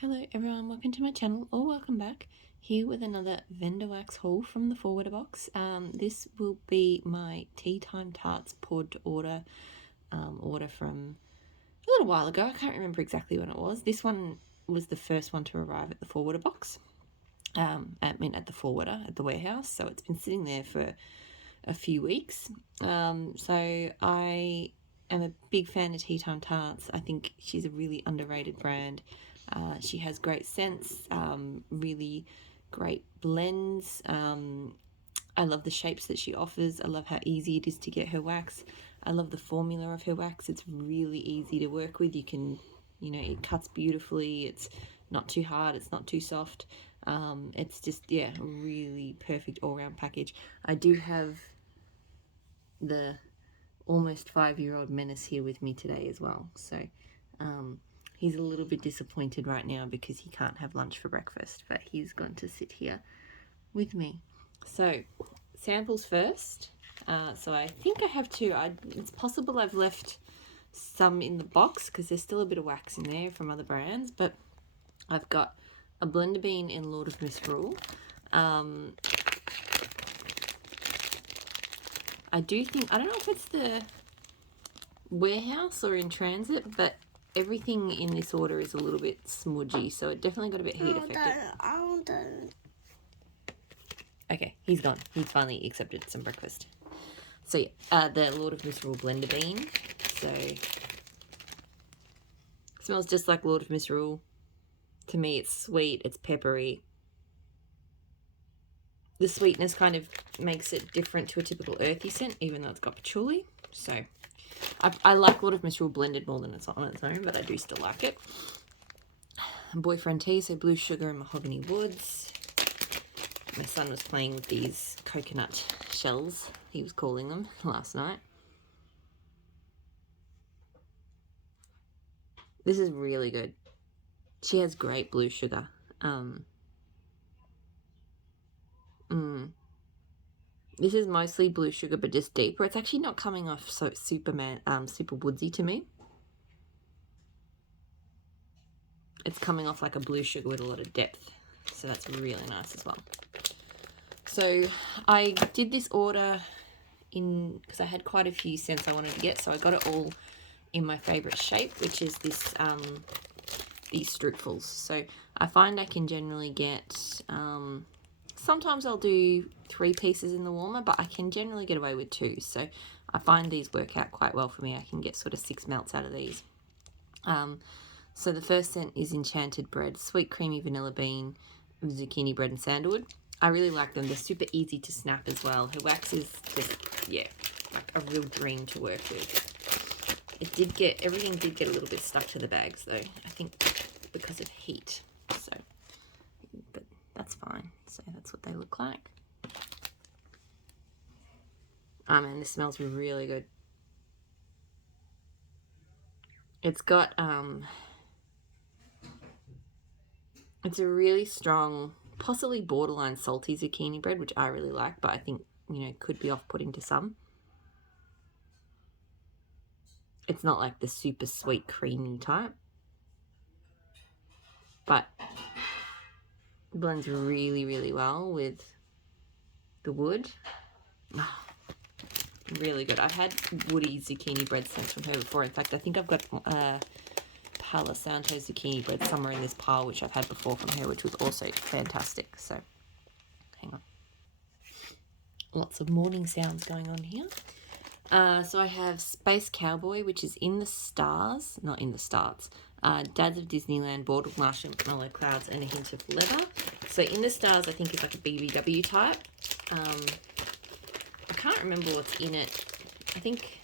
Hello everyone, welcome to my channel, or welcome back, here with another vendor wax haul from the forwarder box. This will be my Tea Time Tarts poured to order, order from a little while ago. I can't remember exactly when it was. This one was the first one to arrive at the forwarder box, at the forwarder, at the warehouse, so it's been sitting there for a few weeks. So I am a big fan of Tea Time Tarts. I think she's a really underrated brand. She has great scents, really great blends. I love the shapes that she offers. I love how easy it is to get her wax. I love the formula of her wax. It's really easy to work with. You can, it cuts beautifully. It's not too hard. It's not too soft. It's just, a really perfect all-round package. I do have the almost 5-year-old Menace here with me today as well. So, he's a little bit disappointed right now because he can't have lunch for breakfast, but he's going to sit here with me. So, samples first. So I think I have two. It's possible I've left some in the box because there's still a bit of wax in there from other brands, but I've got a blender bean in Lord of Misrule. I don't know if it's the warehouse or in transit, but everything in this order is a little bit smudgy, so it definitely got a bit heat affected. Okay, he's gone. He's finally accepted some breakfast. So yeah, the Lord of Misrule blender bean. So smells just like Lord of Misrule. To me, it's sweet. It's peppery. The sweetness kind of makes it different to a typical earthy scent, even though it's got patchouli. So I like Lord of Misrule blended more than it's on its own, but I do still like it. Boyfriend tea, so blue sugar and mahogany woods. My son was playing with these coconut shells, he was calling them, last night. This is really good. She has great blue sugar. This is mostly blue sugar, but just deeper. It's actually not coming off so super woodsy to me. It's coming off like a blue sugar with a lot of depth. So that's really nice as well. So I did this order because I had quite a few scents I wanted to get. So I got it all in my favorite shape, which is this these stripfels. So I find I can generally get, sometimes I'll do 3 pieces in the warmer, but I can generally get away with 2. So I find these work out quite well for me. I can get sort of 6 melts out of these. So the first scent is Enchanted Bread, sweet creamy vanilla bean, zucchini bread and sandalwood. I really like them. They're super easy to snap as well. Her wax is just, like a real dream to work with. Everything did get a little bit stuck to the bags though, I think because of heat. So, but that's fine. So that's what they look like. Oh man, this smells really good. It's got, it's a really strong, possibly borderline salty zucchini bread, which I really like, but I think, could be off-putting to some. It's not like the super sweet, creamy type, but blends really, really well with the wood. Oh, really good. I've had woody zucchini bread scents from her before. In fact, I think I've got Palo Santo zucchini bread somewhere in this pile, which I've had before from her, which was also fantastic. So, hang on. Lots of morning sounds going on here. So I have Space Cowboy, which is in the stars, not in the starts. Dads of Disneyland, Boardwalk Marshmallow Clouds, and a hint of leather. So in the stars, I think is like a BBW type. I can't remember what's in it. I think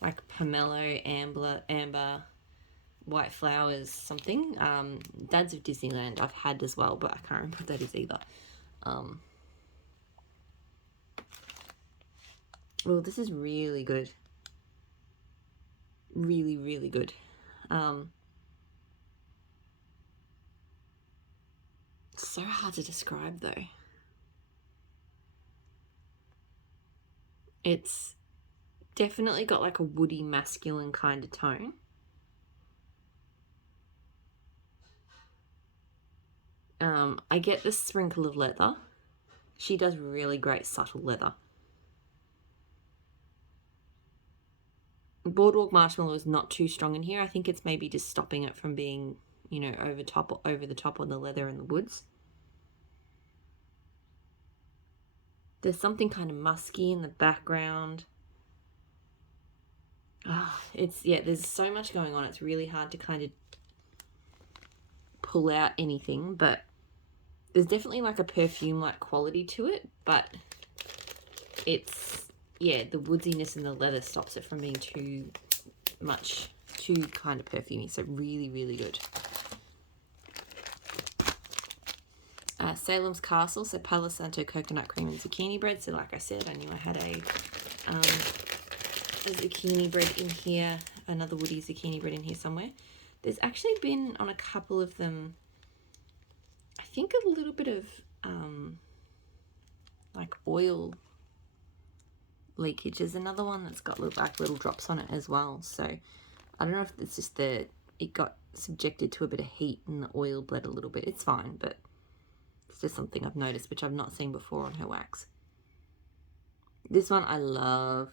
like pomelo, amber, white flowers, something. Dads of Disneyland I've had as well, but I can't remember what that is either. Well, this is really good. Really, really good. So hard to describe though. It's definitely got like a woody masculine kind of tone. I get the sprinkle of leather. She does really great subtle leather. Boardwalk marshmallow is not too strong in here. I think it's maybe just stopping it from being, you know, over the top on the leather in the woods. There's something kind of musky in the background. There's so much going on. It's really hard to kind of pull out anything, but there's definitely like a perfume-like quality to it, but it's, yeah, the woodiness in the leather stops it from being too kind of perfumey. So really, really good. Salem's Castle, so Palo Santo coconut cream and zucchini bread. So like I said, I knew I had a zucchini bread in here, another woody zucchini bread in here somewhere. There's actually been on a couple of them, I think, a little bit of like oil leakage. There's another one that's got little drops on it as well. So I don't know if it's just it got subjected to a bit of heat and the oil bled a little bit. It's fine, but it's just something I've noticed, which I've not seen before on her wax. This one I love.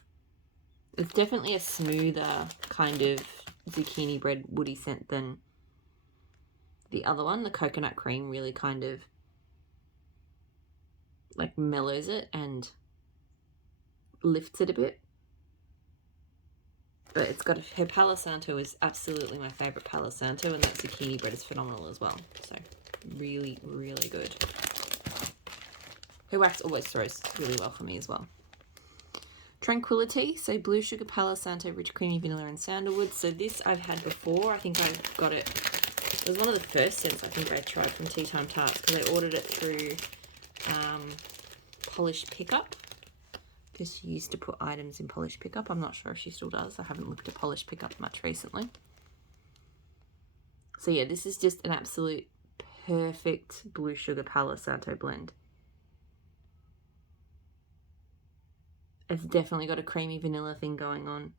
It's definitely a smoother kind of zucchini bread woody scent than the other one. The coconut cream really kind of like mellows it and lifts it a bit. But it's got her Palo Santo is absolutely my favorite Palo Santo, and that zucchini bread is phenomenal as well. So really, really good. Her wax always throws really well for me as well. Tranquility, so blue sugar Palo Santo, rich creamy vanilla and sandalwood. So this I've had before. I think I got it. It was one of the first scents I think I tried from Tea Time Tarts, because I ordered it through Polished Pickup, because she used to put items in Polished Pickup. I'm not sure if she still does. I haven't looked at Polished Pickup much recently. So yeah, this is just an absolute perfect blue sugar Palo Santo blend. It's definitely got a creamy vanilla thing going on.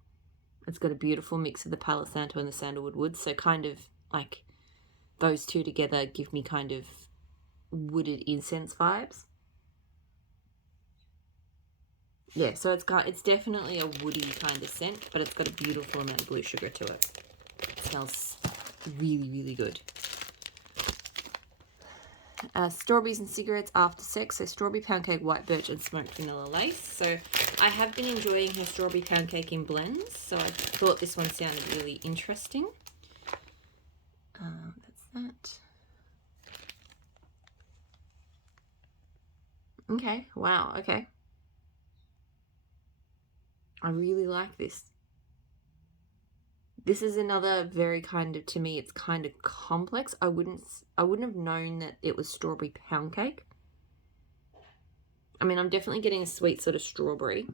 It's got a beautiful mix of the Palo Santo and the sandalwood wood. So kind of like those two together give me kind of wooded incense vibes. Yeah, so it's definitely a woody kind of scent, but it's got a beautiful amount of blue sugar to it. It smells really, really good. Strawberries and cigarettes after sex, so strawberry pound cake, white birch and smoked vanilla lace. So I have been enjoying her strawberry pound cake in blends, so I thought this one sounded really interesting. That's that. Okay, wow, okay. I really like this. This is another very kind of, to me, it's kind of complex. I wouldn't have known that it was strawberry pound cake. I mean, I'm definitely getting a sweet sort of strawberry.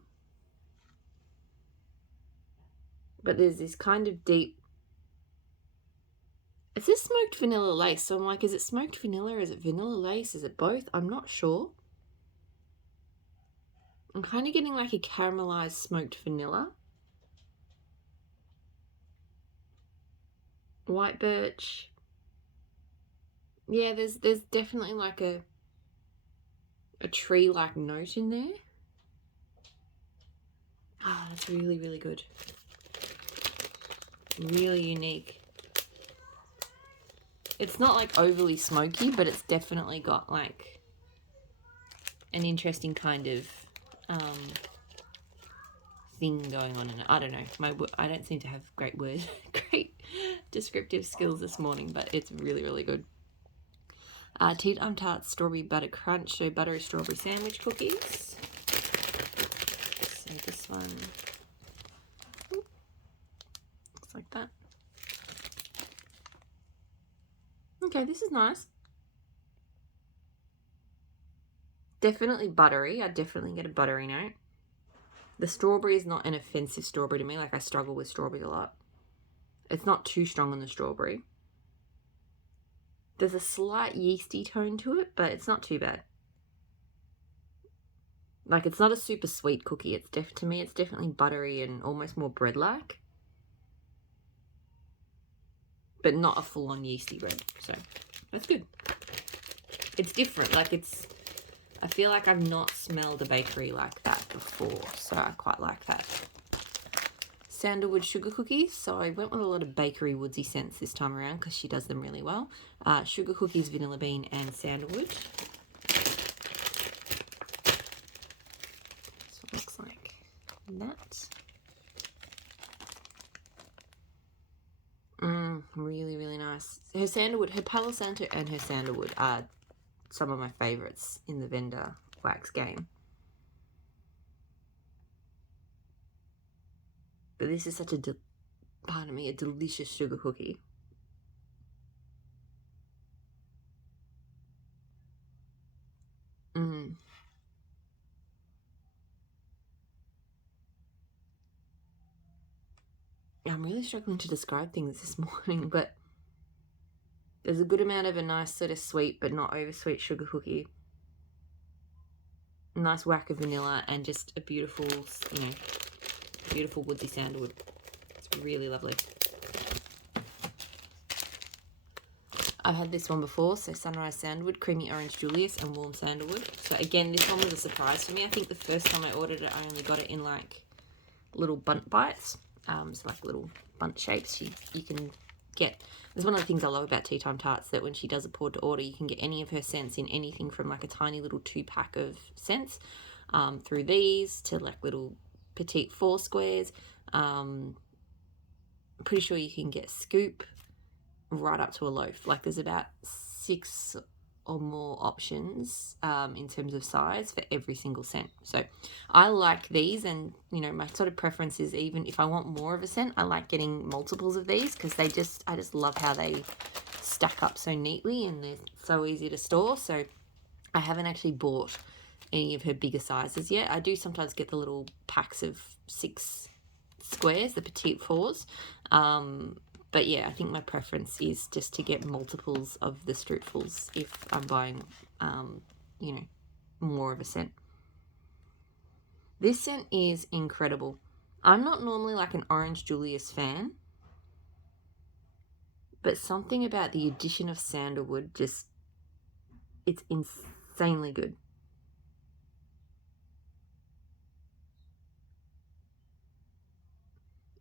But there's this kind of deep... It says smoked vanilla lace, so I'm like, is it smoked vanilla? Is it vanilla lace? Is it both? I'm not sure. I'm kind of getting like a caramelized smoked vanilla. White birch. Yeah, there's definitely like a tree-like note in there. Ah, that's really, really good. Really unique. It's not like overly smoky, but it's definitely got like an interesting kind of thing going on in it. I don't know. I don't seem to have great descriptive skills this morning, but it's really, really good. Tea Time Tarts Strawberry Butter Crunch, so buttery strawberry sandwich cookies. So this one looks like that. Okay, this is nice. Definitely buttery. I definitely get a buttery note. The strawberry is not an offensive strawberry to me. Like, I struggle with strawberry a lot. It's not too strong on the strawberry. There's a slight yeasty tone to it, but it's not too bad. Like, it's not a super sweet cookie. To me, it's definitely buttery and almost more bread-like. But not a full-on yeasty bread. So, that's good. It's different. Like I feel like I've not smelled a bakery like that before, so I quite like that. Sandalwood sugar cookies. So I went with a lot of bakery woodsy scents this time around because she does them really well. Sugar cookies, vanilla bean, and sandalwood. This one looks like that. Really, really nice. Her sandalwood, her Palo Santo and her sandalwood are some of my favourites in the vendor wax game. But this is such a, a delicious sugar cookie. I'm really struggling to describe things this morning, but there's a good amount of a nice sort of sweet but not over sweet sugar cookie. A nice whack of vanilla and just a beautiful, beautiful woodsy sandalwood. It's really lovely. I've had this one before, so Sunrise Sandalwood, Creamy Orange Julius, and Warm Sandalwood. So again, this one was a surprise for me. I think the first time I ordered it, I only got it in like little bunt bites. So like little bunt shapes you can get. There's one of the things I love about Tea Time Tarts, that when she does a poured to order, you can get any of her scents in anything from like a tiny little 2-pack of scents through these to like little petite 4 squares. I'm pretty sure you can get scoop right up to a loaf. Like there's about 6 or more options in terms of size for every single scent. So I like these, and my sort of preference is, even if I want more of a scent, I like getting multiples of these because I just love how they stack up so neatly and they're so easy to store. So I haven't actually bought any of her bigger sizes yet. I do sometimes get the little packs of 6 squares, the petite 4s. But yeah, I think my preference is just to get multiples of the strutfels if I'm buying, more of a scent. This scent is incredible. I'm not normally like an Orange Julius fan, but something about the addition of sandalwood it's insanely good.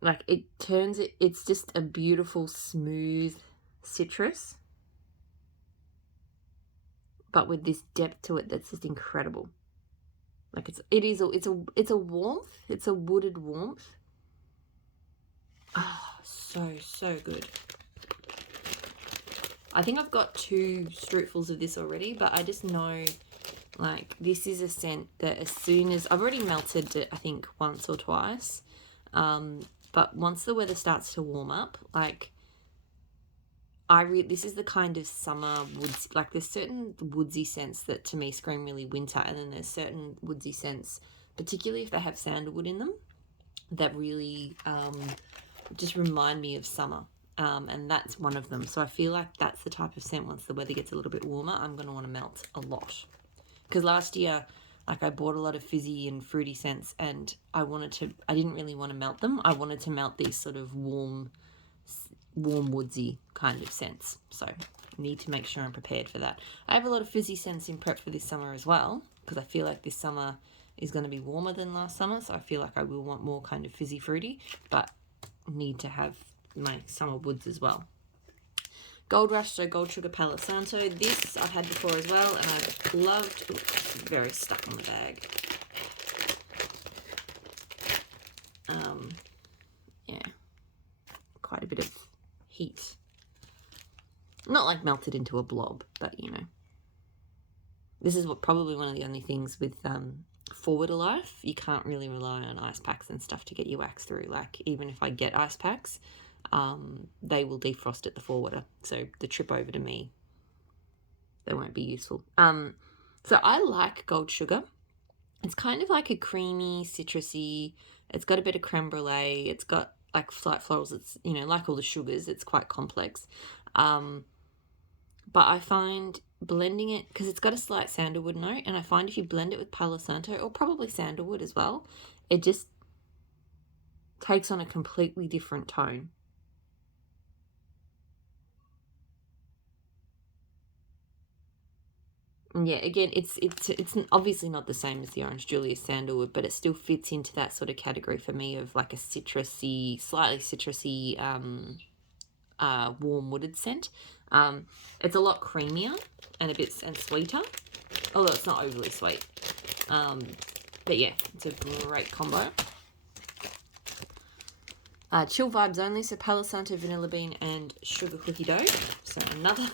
Like it's just a beautiful, smooth citrus, but with this depth to it that's just incredible. Like it's a warmth. It's a wooded warmth. Oh, so good. I think I've got 2 strutfels of this already, but I just know, like, this is a scent that as soon as I've already melted it, I think once or twice, but once the weather starts to warm up, like, this is the kind of summer woods, like there's certain woodsy scents that to me scream really winter, and then there's certain woodsy scents, particularly if they have sandalwood in them, that really just remind me of summer, and that's one of them. So I feel like that's the type of scent, once the weather gets a little bit warmer, I'm going to want to melt a lot. Because last year, like, I bought a lot of fizzy and fruity scents, and I didn't really want to melt them. I wanted to melt these sort of warm woodsy kind of scents. So I need to make sure I'm prepared for that. I have a lot of fizzy scents in prep for this summer as well, because I feel like this summer is going to be warmer than last summer, so I feel like I will want more kind of fizzy fruity, but need to have my summer woods as well. Gold Rush, so Gold Sugar Palo Santo. This I've had before as well, and I've loved. Oops, very stuck on the bag. Yeah, quite a bit of heat. Not like melted into a blob, but this is probably one of the only things with Forward Alive. You can't really rely on ice packs and stuff to get your wax through. Like, even if I get ice packs, they will defrost at the forwarder, so the trip over to me, they won't be useful. So I like Gold Sugar. It's kind of like a creamy, citrusy. It's got a bit of creme brulee. It's got like slight florals. It's like all the sugars. It's quite complex. But I find blending it, because it's got a slight sandalwood note, and I find if you blend it with Palo Santo, or probably sandalwood as well, it just takes on a completely different tone. Yeah, again, it's obviously not the same as the Orange Julius Sandalwood, but it still fits into that sort of category for me of like a citrusy, slightly citrusy, warm wooded scent. It's a lot creamier and a bit sweeter, although it's not overly sweet. But yeah, it's a great combo. Chill vibes only, so Palo Santo, vanilla bean, and sugar cookie dough. So another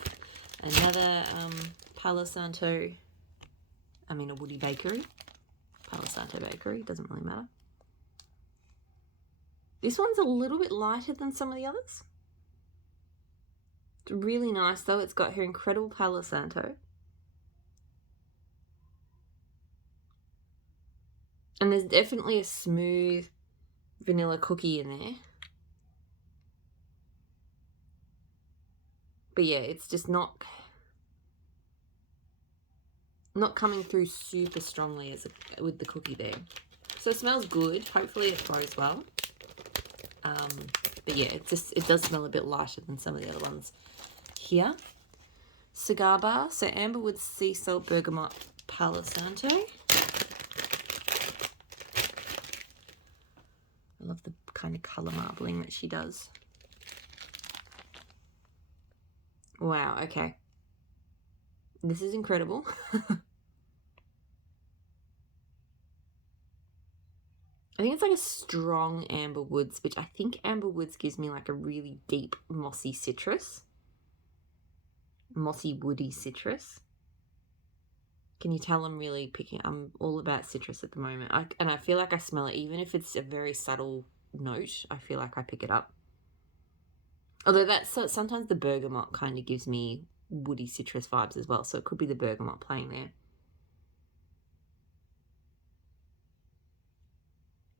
Palo Santo. I mean, a woody bakery. Palo Santo bakery, doesn't really matter. This one's a little bit lighter than some of the others. It's really nice though. It's got her incredible Palo Santo. And there's definitely a smooth vanilla cookie in there. But yeah, it's just not coming through super strongly with the cookie there. So it smells good. Hopefully it grows well. But yeah, it does smell a bit lighter than some of the other ones here. Cigar bar. So amberwood, sea salt, bergamot, Palo Santo. I love the kind of colour marbling that she does. Wow, okay. This is incredible. I think it's like a strong amber woods, which I think amber woods gives me like a really deep mossy citrus. Mossy woody citrus. Can you tell I'm all about citrus at the moment. And I feel like I smell it, even if it's a very subtle note, I feel like I pick it up. Although sometimes the bergamot kind of gives me woody citrus vibes as well, so it could be the bergamot playing there.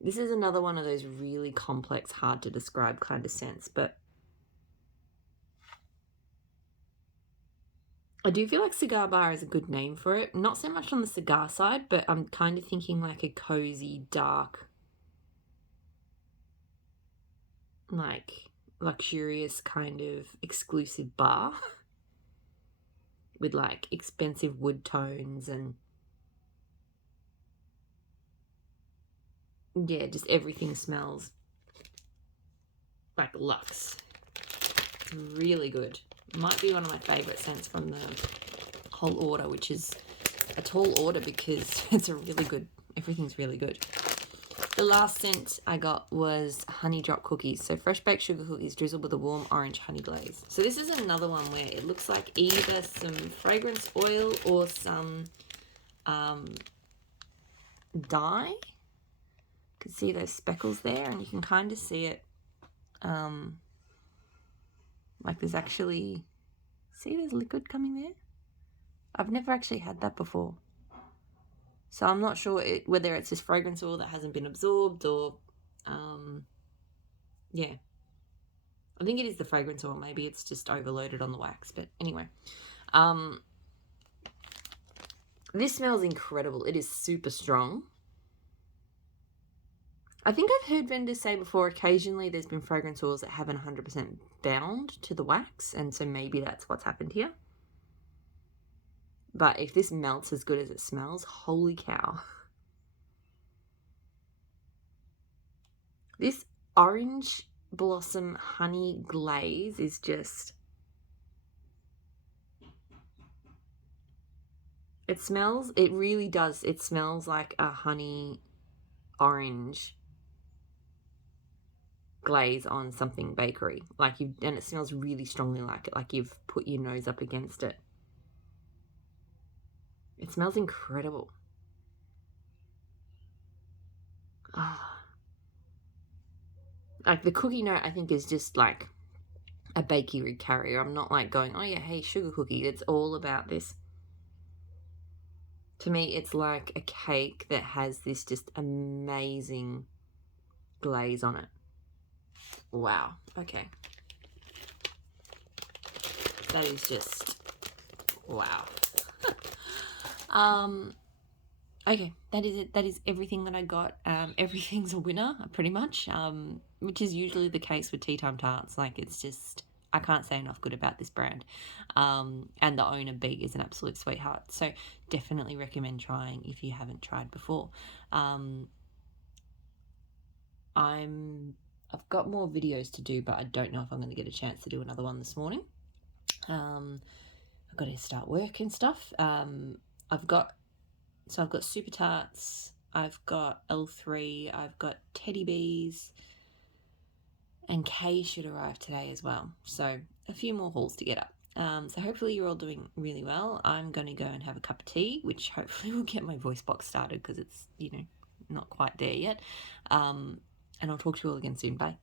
This is another one of those really complex, hard to describe kind of scents, but I do feel like cigar bar is a good name for it. Not so much on the cigar side, but I'm kind of thinking like a cozy, dark, like luxurious kind of exclusive bar with like expensive wood tones and yeah, just everything smells like luxe. It's really good. Might be one of my favorite scents from the whole order, which is a tall order because it's a really good, everything's really good. The last scent I got was honey drop cookies. So fresh baked sugar cookies drizzled with a warm orange honey glaze. So this is another one where it looks like either some fragrance oil or some dye. You can see those speckles there, and you can kind of see it like there's actually, see there's liquid coming there? I've never actually had that before. So I'm not sure whether it's this fragrance oil that hasn't been absorbed or, yeah. I think it is the fragrance oil. Maybe it's just overloaded on the wax. But anyway, this smells incredible. It is super strong. I think I've heard vendors say before occasionally there's been fragrance oils that haven't 100% bound to the wax, and so maybe that's what's happened here. But if this melts as good as it smells, holy cow. This orange blossom honey glaze is just... it really does. It smells like a honey orange glaze on something bakery. And it smells really strongly like it, like you've put your nose up against it. It smells incredible. Like the cookie note, I think, is just like a bakery carrier. I'm not like going, oh yeah, hey, sugar cookie. It's all about this. To me, it's like a cake that has this just amazing glaze on it. Wow. Okay. That is just wow. Okay, that is it. That is everything that I got. Everything's a winner, pretty much, which is usually the case with Tea Time Tarts. Like, it's just I can't say enough good about this brand. And the owner, Big, is an absolute sweetheart. So definitely recommend trying if you haven't tried before. I've got more videos to do, but I don't know if I'm going to get a chance to do another one this morning. I've got to start work and stuff. I've got Super Tarts, I've got L3, I've got Teddy Bees, and Kay should arrive today as well. So a few more hauls to get up. So hopefully you're all doing really well. I'm going to go and have a cup of tea, which hopefully will get my voice box started because it's, not quite there yet. And I'll talk to you all again soon. Bye.